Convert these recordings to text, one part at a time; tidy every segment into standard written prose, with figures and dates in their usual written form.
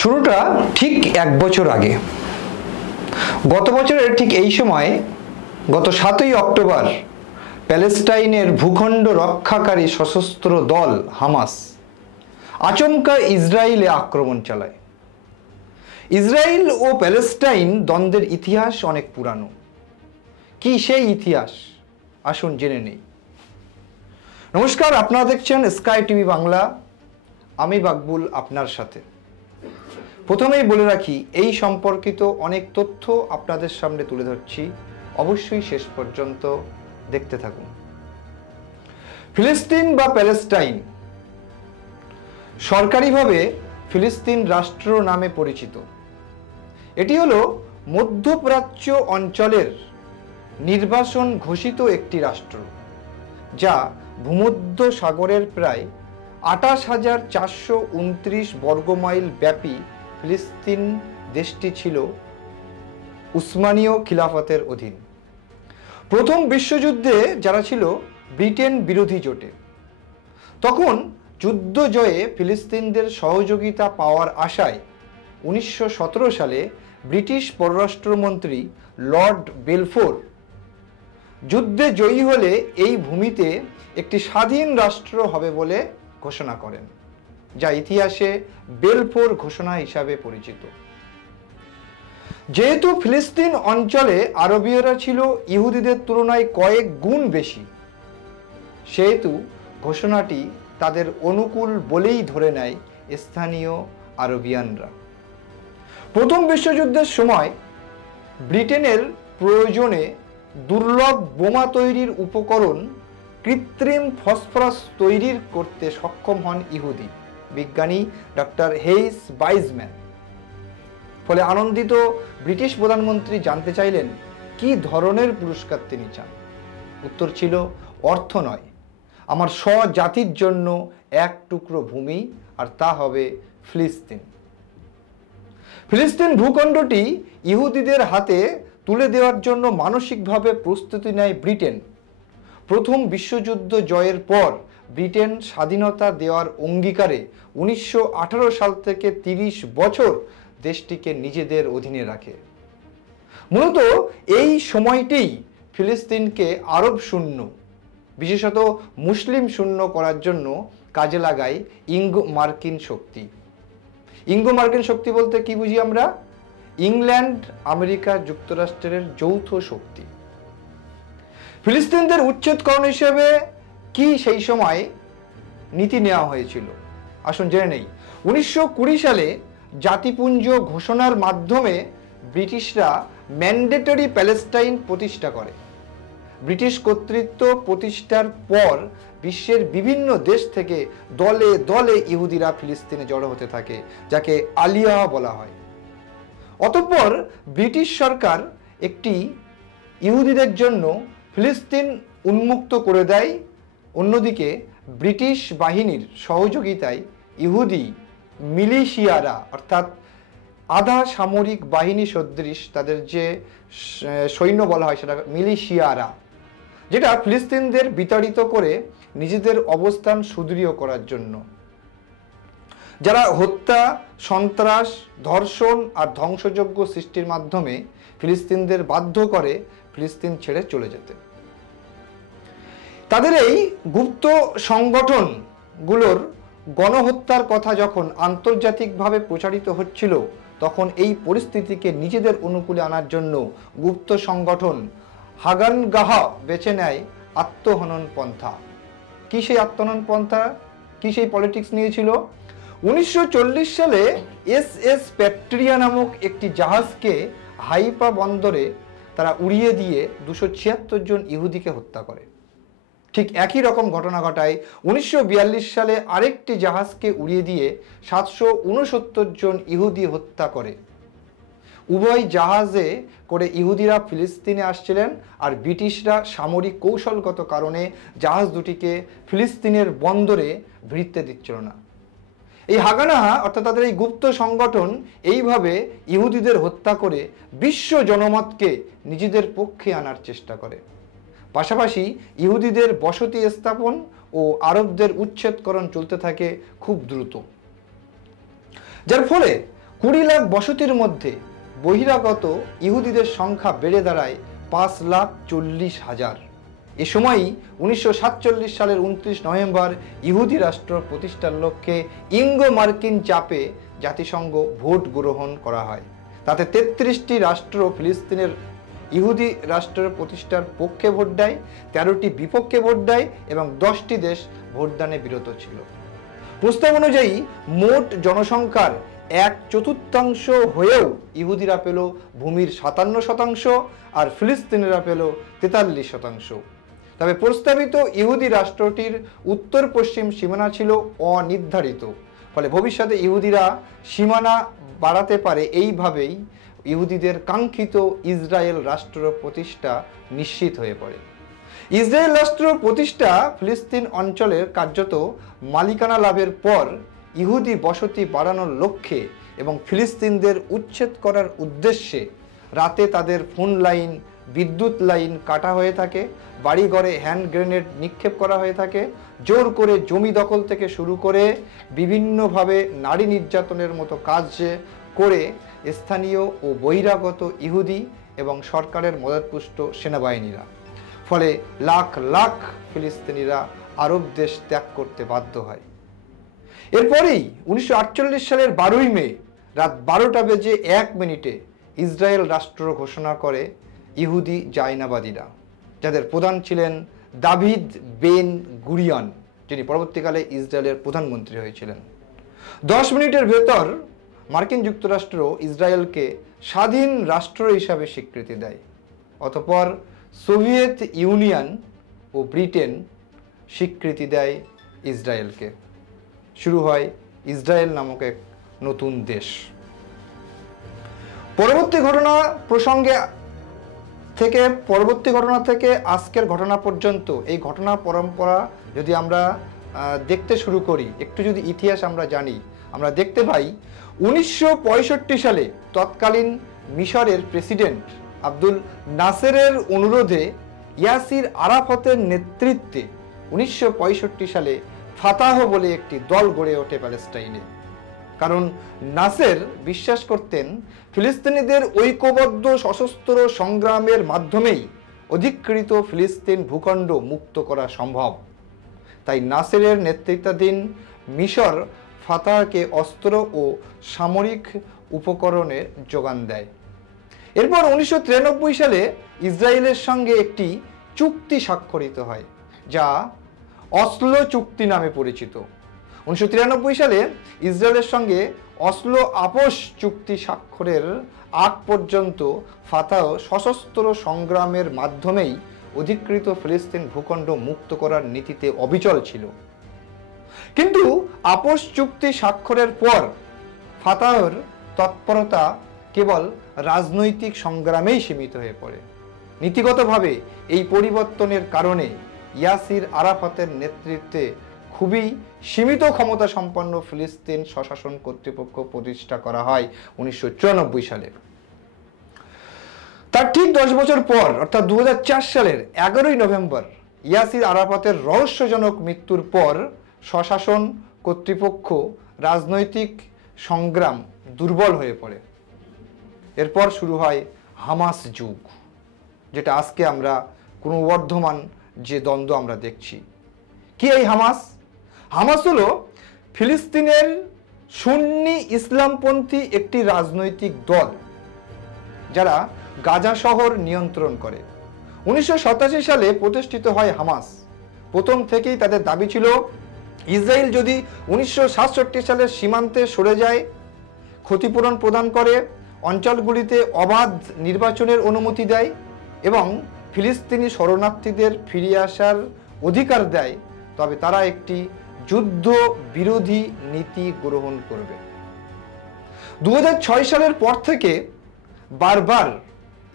শুরুটা ঠিক 1 বছর আগে। গত বছরের ঠিক এই সময় গত 7ই অক্টোবর প্যালেস্টাইনের ভূখণ্ড রক্ষাকারী সশস্ত্র দল হামাস আচমকা ইসরায়েলে আক্রমণ চালায়। ইসরায়েল ও প্যালেস্টাইন দ্বন্দ্বের ইতিহাস অনেক পুরানো। কি সেই ইতিহাস, আসুন জেনে নেই। নমস্কার, আপনারা দেখছেন স্কাই টিভি বাংলা। আমি বাকবুল আপনার সাথে। প্রথমেই বলে রাখি, এই সম্পর্কিত অনেক তথ্য আপনাদের সামনে তুলে ধরছি, অবশ্যই শেষ পর্যন্ত দেখতে থাকুন। ফিলিস্তিন বা প্যালেস্টাইন সরকারিভাবে ফিলিস্তিন রাষ্ট্র নামে পরিচিত। এটি হলো মধ্যপ্রাচ্য অঞ্চলের নির্বাসন ঘোষিত একটি রাষ্ট্র, যা ভূমধ্য সাগরের প্রায় 28,429 বর্গমাইল ব্যাপী। ফিলিস্তিন দেশটি ছিল উসমানীয় খিলাফতের অধীন। প্রথম বিশ্বযুদ্ধে যারা ছিল ব্রিটেন বিরোধী জোটে, তখন যুদ্ধ জয়ে ফিলিস্তিনদের সহযোগিতা পাওয়ার আশায় 1917 সালে ব্রিটিশ পররাষ্ট্রমন্ত্রী লর্ড বেলফোর যুদ্ধে জয়ী হলে এই ভূমিতে একটি স্বাধীন রাষ্ট্র হবে বলে ঘোষণা করেন, যা ইতিহাসে বেলফোর ঘোষণা হিসাবে পরিচিত। যেহেতু ফিলিস্তিন অঞ্চলে আরবীয়রা ছিল ইহুদিদের তুলনায় কয়েক গুণ বেশি, সেহেতু ঘোষণাটি তাদের অনুকূল বলেই ধরে নেয় স্থানীয় আরবিয়ানরা। প্রথম বিশ্বযুদ্ধের সময় ব্রিটেনের প্রয়োজনে দুর্লভ বোমা তৈরির উপকরণ কৃত্রিম ফসফরাস তৈরির করতে সক্ষম হন ইহুদি বিজ্ঞানী ডক্টর হেইস বাইজম্যান। ফলে আনন্দিত ব্রিটিশ প্রধানমন্ত্রী জানতে চাইলেন কি ধরনের পুরস্কার তিনি চান। উত্তর ছিল, অর্থ নয়, আমার স্বজাতির জন্য এক টুকরো ভূমি, আর তা হবে ফিলিস্তিন। ফিলিস্তিন ভূখণ্ডটি ইহুদিদের হাতে তুলে দেওয়ার জন্য মানসিকভাবে প্রস্তুতি নেয় ব্রিটেন। প্রথম বিশ্বযুদ্ধ জয়ের পর ব্রিটেন স্বাধীনতা দেওয়ার অঙ্গীকারে 1918 সাল থেকে 30 বছর দেশটিকে নিজেদের অধীনে রাখে। মূলত এই সময়টিই ফিলিস্তিনকে আরব শূন্য, বিশেষত মুসলিম শূন্য করার জন্য কাজে লাগায় ইঙ্গো মার্কিন শক্তি। ইঙ্গো মার্কিন শক্তি বলতে কি বুঝি আমরা? ইংল্যান্ড, আমেরিকা যুক্তরাষ্ট্রের যৌথ শক্তি। ফিলিস্তিনদের উচ্ছেদকরণ হিসেবে কি সেই সময় নীতি নেওয়া হয়েছিল, আসুন জেনে নেই। 1920 সালে জাতিপুঞ্জ ঘোষণার মাধ্যমে ব্রিটিশরা ম্যান্ডেটরি প্যালেস্টাইন প্রতিষ্ঠা করে। ব্রিটিশ কর্তৃত্ব প্রতিষ্ঠার পর বিশ্বের বিভিন্ন দেশ থেকে দলে দলে ইহুদিরা ফিলিস্তিনে জড়ো হতে থাকে, যাকে আলিয়া বলা হয়। অতঃপর ব্রিটিশ সরকার একটি ইহুদিদের জন্য ফিলিস্তিন উন্মুক্ত করে দেয়। অন্যদিকে ব্রিটিশ বাহিনীর সহযোগিতায় ইহুদি মিলিশিয়ারা, অর্থাৎ আধা সামরিক বাহিনী সদৃশ তাদের যে সৈন্য বলা হয় সেটা মিলিশিয়ারা, যেটা ফিলিস্তিনদের বিতাড়িত করে নিজেদের অবস্থান সুদৃঢ় করার জন্য, যারা হত্যা, সন্ত্রাস, ধর্ষণ আর ধ্বংসযজ্ঞ সৃষ্টির মাধ্যমে ফিলিস্তিনদের বাধ্য করে ফিলিস্তিন ছেড়ে চলে যেতে। তাদের এই গুপ্ত সংগঠনগুলোর গণহত্যার কথা যখন আন্তর্জাতিকভাবে প্রচারিত হচ্ছিল, তখন এই পরিস্থিতিকে নিজেদের অনুকূলে আনার জন্য গুপ্ত সংগঠন হাগানগাহ বেছে নেয় আত্মহনন পন্থা। কি সেই আত্মহনন পন্থা, কি সেই পলিটিক্স নিয়েছিল? 1940 সালে SS প্যাট্রিয়া নামক একটি জাহাজকে হাইফা বন্দরে তারা উড়িয়ে দিয়ে 276 জন ইহুদিকে হত্যা করে। ঠিক একই রকম ঘটনা ঘটায় 1942 সালে আরেকটি জাহাজকে উড়িয়ে দিয়ে 769 জন ইহুদি হত্যা করে। উভয় জাহাজে করে ইহুদিরা ফিলিস্তিনে আসছিলেন, আর ব্রিটিশরা সামরিক কৌশলগত কারণে জাহাজ দুটিকে ফিলিস্তিনের বন্দরে ভিড়তে দিচ্ছিল না। এই হাগানাহা অর্থাৎ তাদের এই গুপ্ত সংগঠন এইভাবে ইহুদিদের হত্যা করে বিশ্ব জনমতকে নিজেদের পক্ষে আনার চেষ্টা করে। পাশাপাশি ইহুদিদের বসতি স্থাপন ও আরবদের উচ্ছেদকরণ চলতে থাকে খুব দ্রুত, যার ফলে 20 লাখ বসতির মধ্যে বহিরাগত ইহুদিদের সংখ্যা বেড়ে দাঁড়ায় 5,40,000। এ সময়ই 1947 সালের 29 নভেম্বর ইহুদি রাষ্ট্র প্রতিষ্ঠার লক্ষ্যে ইঙ্গো মার্কিন চাপে জাতিসংঘ ভোট গ্রহণ করা হয়। তাতে 33টি রাষ্ট্র ফিলিস্তিনের ইহুদি রাষ্ট্রের প্রতিষ্ঠার পক্ষে ভোট দেয়, 13টি বিপক্ষে ভোট দেয় এবং 10টি দেশ ভোটদানে বিরত ছিল। প্রস্তাব অনুযায়ী মোট জনসংখ্যার 1/4 হয়েও ইহুদিরা পেল ভূমির 57% আর ফিলিস্তিনিরা পেল 43%। তবে প্রস্তাবিত ইহুদি রাষ্ট্রটির উত্তর পশ্চিম সীমানা ছিল অনির্ধারিত, ফলে ভবিষ্যতে ইহুদিরা সীমানা বাড়াতে পারে। এইভাবেই ইহুদিদের কাঙ্ক্ষিত ইসরায়েল রাষ্ট্র প্রতিষ্ঠা নিশ্চিত হয়ে পড়ে। ইসরায়েল রাষ্ট্র প্রতিষ্ঠা ফিলিস্তিন অঞ্চলের কার্যত মালিকানা লাভের পর ইহুদি বসতি বাড়ানোর লক্ষ্যে এবং ফিলিস্তিনদের উচ্ছেদ করার উদ্দেশ্যে রাতে তাদের ফোন লাইন, বিদ্যুৎ লাইন কাটা হয়ে থাকে, বাড়িঘরে হ্যান্ড গ্রেনেড নিক্ষেপ করা হয়ে থাকে, জোর করে জমি দখল থেকে শুরু করে বিভিন্নভাবে নারী নির্যাতনের মতো কাজ করে স্থানীয় ও বহিরাগত ইহুদি এবং সরকারের মদতপুষ্ট সেনাবাহিনীরা। ফলে লাখ লাখ ফিলিস্তিনিরা আরব দেশ ত্যাগ করতে বাধ্য হয়। এরপরেই 1948 সালের 12ই মে রাত 12:01 ইসরায়েল রাষ্ট্র ঘোষণা করে ইহুদি জায়নাবাদীরা, যাদের প্রধান ছিলেন দাভিদ বেন গুরিয়ন, যিনি পরবর্তীকালে ইসরায়েলের প্রধানমন্ত্রী হয়েছিলেন। 10 মিনিটের ভেতর মার্কিন যুক্তরাষ্ট্র ইসরায়েলকে স্বাধীন রাষ্ট্র হিসাবে স্বীকৃতি দেয়। অতঃপর সোভিয়েত ইউনিয়ন ও ব্রিটেন স্বীকৃতি দেয় ইসরায়েলকে। শুরু হয় ইসরায়েল নামক এক নতুন দেশ। পরবর্তী ঘটনা থেকে আজকের ঘটনা পর্যন্ত এই ঘটনা পরম্পরা যদি আমরা দেখতে শুরু করি, একটু যদি ইতিহাস আমরা জানি, আমরা দেখতে পাই 1965 সালে তৎকালীন মিশরের প্রেসিডেন্ট আব্দুল নাসেরের অনুরোধে ইয়াসির আরাফাতের নেতৃত্বে 1965 সালে ফাতাহ বলে একটি দল গড়ে ওঠে প্যালেস্টাইনে। কারণ নাসের বিশ্বাস করতেন ফিলিস্তিনিদের ঐক্যবদ্ধ সশস্ত্র সংগ্রামের মাধ্যমেই অধিকৃত ফিলিস্তিন ভূখণ্ড মুক্ত করা সম্ভব। তাই নাসেরের নেতৃত্বাধীন মিশর ফাতাহকে অস্ত্র ও সামরিক উপকরণের যোগান দেয়। এরপর 1993 সালে ইসরায়েলের সঙ্গে একটি চুক্তি স্বাক্ষরিত হয়, যা অসলো চুক্তি নামে পরিচিত। 1993 সালে ইসরায়েলের সঙ্গে অসলো আপোস চুক্তি স্বাক্ষরের আগ পর্যন্ত ফাতাহ সশস্ত্র সংগ্রামের মাধ্যমেই অধিকৃত ফিলিস্তিন ভূখণ্ড মুক্ত করার নীতিতে অবিচল ছিল। কিন্তু আপোস চুক্তি স্বাক্ষরের পর ফাতাহর তৎপরতা কেবল রাজনৈতিক সংগ্রামেই সীমিত হয়ে পড়ে। নীতিগতভাবে এই পরিবর্তনের কারণে ইয়াসির আরাফাতের নেতৃত্বে খুবই সীমিত ক্ষমতা সম্পন্ন ফিলিস্তিন স্বশাসন কর্তৃপক্ষ প্রতিষ্ঠা করা হয় 1994 সালে। তার ঠিক 10 বছর পর অর্থাৎ 2004 সালের 11ই নভেম্বর ইয়াসির আরাফাতের রহস্যজনক মৃত্যুর পর স্বশাসন কর্তৃপক্ষ রাজনৈতিক সংগ্রাম দুর্বল হয়ে পড়ে। এরপর শুরু হয় হামাস যুগ, যেটা আজকে আমরা ক্রমবর্ধমান যে দ্বন্দ্ব আমরা দেখছি। কি এই হামাস? হামাস হলো ফিলিস্তিনের সুন্নি ইসলামপন্থী একটি রাজনৈতিক দল, যারা গাজা শহর নিয়ন্ত্রণ করে। 1987 সালে প্রতিষ্ঠিত হয় হামাস। প্রথম থেকেই তাদের দাবি ছিল ইসরায়েল যদি 1967 সালের সীমান্তে সরে যায়, ক্ষতিপূরণ প্রদান করে, অঞ্চলগুলিতে অবাধ নির্বাচনের অনুমতি দেয় এবং ফিলিস্তিনি শরণার্থীদের ফিরে আসার অধিকার দেয়, তবে তারা একটি যুদ্ধ বিরোধী নীতি গ্রহণ করবে। 2006 সালের পর থেকে বারবার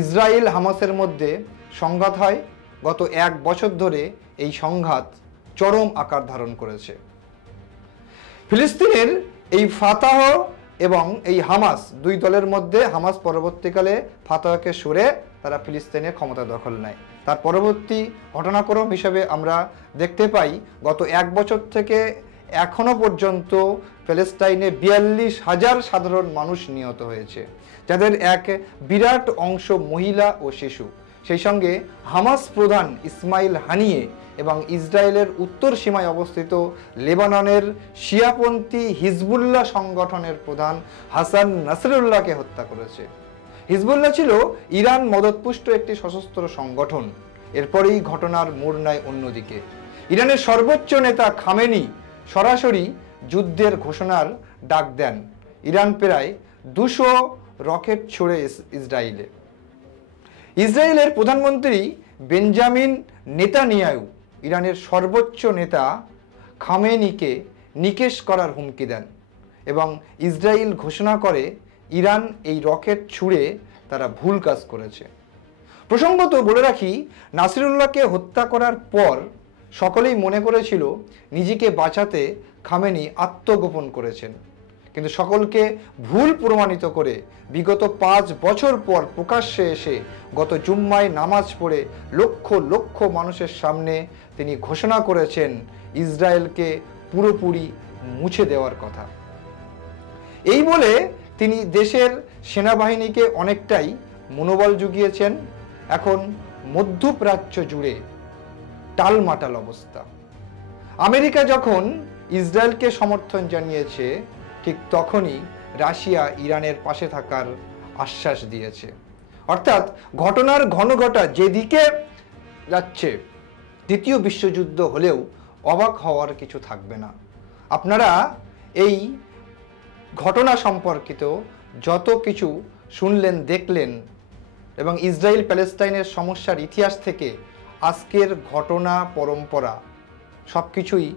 ইসরায়েল হামাসের মধ্যে সংঘাত হয়। গত 1 বছর ধরে এই সংঘাত চরম আকার ধারণ করেছে। ফিলিস্তিনের এই ফাতাহ এবং এই হামাস, দুই দলের মধ্যে হামাস পরবর্তীকালে ফাতাহকে সরে তারা ফিলিস্তিনের ক্ষমতা দখল নেয়। তার পরবর্তী ঘটনাক্রম হিসেবে আমরা দেখতে পাই গত 1 বছর থেকে এখনো পর্যন্ত প্যালেস্টাইনে 42,000 সাধারণ মানুষ নিহত হয়েছে, যাদের এক বিরাট অংশ মহিলা ও শিশু। সেই সঙ্গে হামাস প্রধান ইসমাইল হানিয়ে এবং ইসরায়েলের উত্তর সীমায় অবস্থিত লেবাননের শিয়াপন্থী হিজবুল্লাহ সংগঠনের প্রধান হাসান নাসরুল্লাহকে হত্যা করেছে। হিজবুল্লাহ ছিল ইরান মদতপুষ্ট একটি সশস্ত্র সংগঠন। এরপরেই ঘটনার মোড় নেয় অন্যদিকে। ইরানের সর্বোচ্চ নেতা খামেনি সরাসরি যুদ্ধের ঘোষণার ডাক দেন। ইরান প্রায় 200 রকেট ছুড়ে ইসরায়েলে। ইসরায়েলের প্রধানমন্ত্রী বেঞ্জামিন নেতানিয়াহু ইরানের সর্বোচ্চ নেতা খামেনিকে নিকেশ করার হুমকি দেন এবং ইসরায়েল ঘোষণা করে ইরান এই রকেট ছুড়ে তারা ভুল কাজ করেছে। প্রসঙ্গত বলে রাখি, নাসরুল্লাহকে হত্যা করার পর সকলেই মনে করেছিল নিজেকে বাঁচাতে খামেনি আত্মগোপন করেছেন, কিন্তু সকলকে ভুল প্রমাণিত করে বিগত 5 বছর পর প্রকাশ্যে এসে গত জুম্মায় নামাজ পড়ে লক্ষ লক্ষ মানুষের সামনে তিনি ঘোষণা করেছেন ইসরায়েলকে পুরোপুরি মুছে দেওয়ার কথা। এই বলে তিনি দেশের সেনাবাহিনীকে অনেকটাই মনোবল জুগিয়েছেন। এখন মধ্যপ্রাচ্য জুড়ে টালমাটাল অবস্থা। আমেরিকা যখন ইসরায়েলকে সমর্থন জানিয়েছে, ঠিক তখনই রাশিয়া ইরানের পাশে থাকার আশ্বাস দিয়েছে। অর্থাৎ ঘটনার ঘনঘটা যেদিকে যাচ্ছে, দ্বিতীয় বিশ্বযুদ্ধ হলেও অবাক হওয়ার কিছু থাকবে না। আপনারা এই ঘটনা সম্পর্কিত যত কিছু শুনলেন, দেখলেন এবং ইসরায়েল প্যালেস্টাইনের সমস্যার ইতিহাস থেকে আজকের ঘটনা পরম্পরা সব কিছুই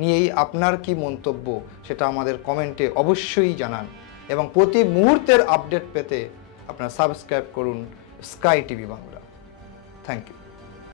নিয়েই আপনার কি মন্তব্য সেটা আমাদের কমেন্টে অবশ্যই জানান এবং প্রতি মুহূর্তের আপডেট পেতে আপনারা সাবস্ক্রাইব করুন Sky TV Bangla. Thank you.